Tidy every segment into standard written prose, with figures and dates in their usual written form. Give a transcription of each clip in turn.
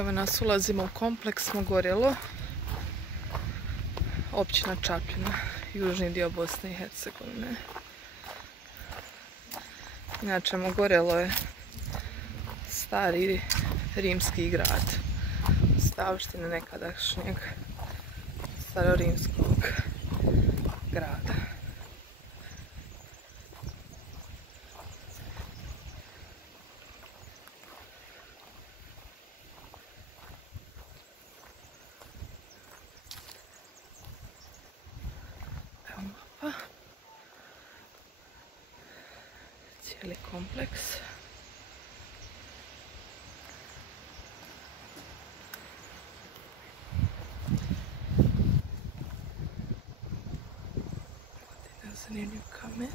Evo nas, ulazimo u kompleks Mogorelo, općina Čapljina, južni dio Bosne i Hercegovine. Inače, Mogorelo je stari rimski grad, ostavštine nekadašnjeg starorimskog grada. Evo mapa. Cijeli kompleks. Zanimljiv kamen.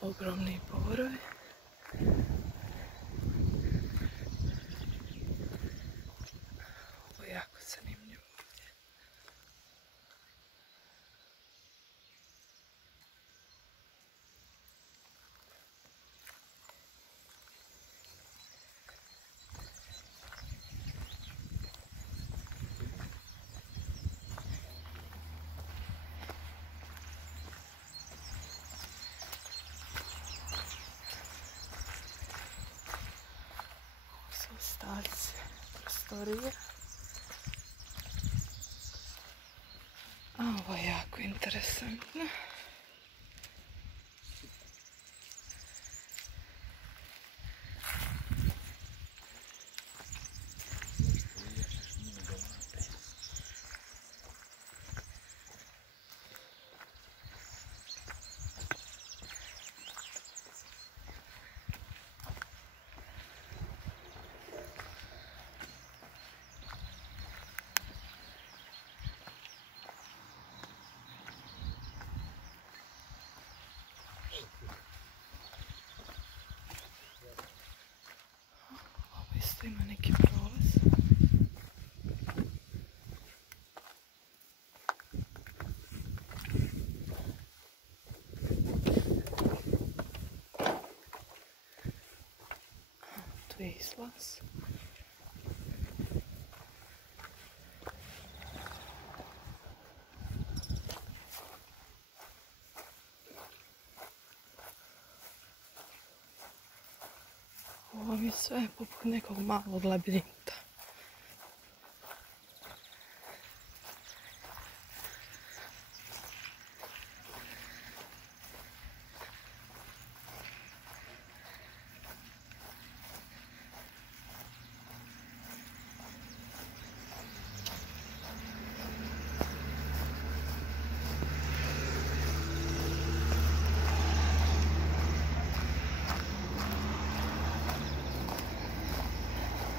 Ogromni borovi. Ovo je jako zanimljivo ovdje. Ostaci prostorije. A ovo je jako interesantno. Isto ima neki prolaz. Tu je izlaz. Ovo mi je sve poput nekog malog labirinta.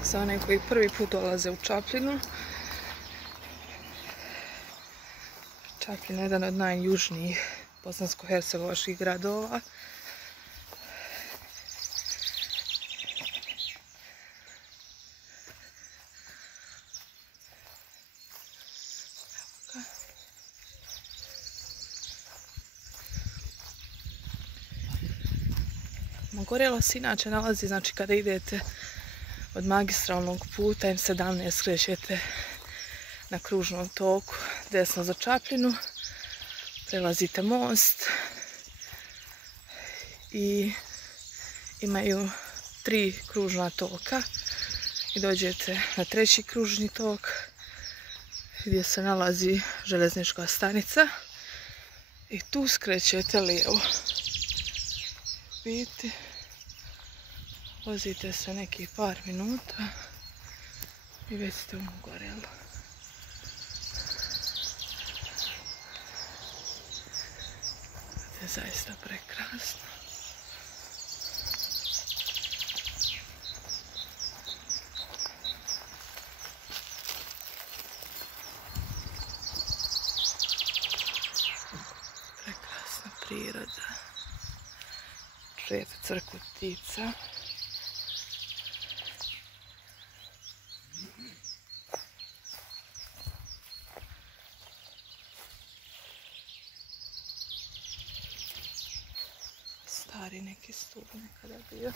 Za one koji prvi put dolaze u Čapljinu. Čapljina je jedan od najjužnijih bosansko-hercegovačkih gradova. Mogorelo se inače nalazi, znači kada idete od magistralnog puta M17 krećete na kružnom toku desno za Čapljinu, prelazite most i imaju 3 kružna toka i dođete na 3. kružni tok gdje se nalazi željeznička stanica i tu skrećete lijevo. Vidite, vozite se nekih par minuta i već ste u Mogorelu. To je zaista prekrasno. Prekrasna priroda. Čujete crkvu ptica. stari neki stup nekada bio.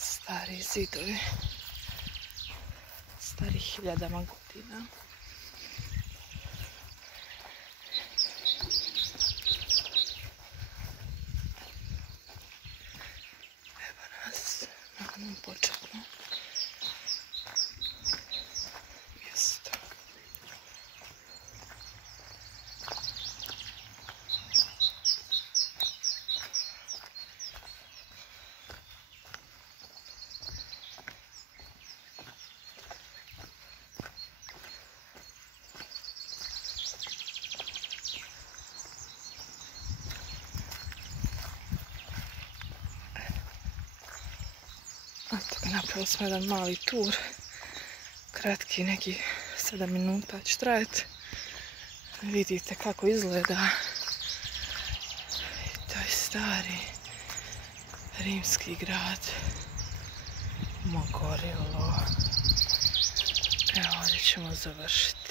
Stari zidovi, stari hiljadama godina. Evo nas na onom početnom mjestu. Napravili smo jedan mali tur, kratki, neki 7 minuta će trajati. Vidite kako izgleda. I to je stari rimski grad Mogorilo. Evo ovdje ćemo završiti.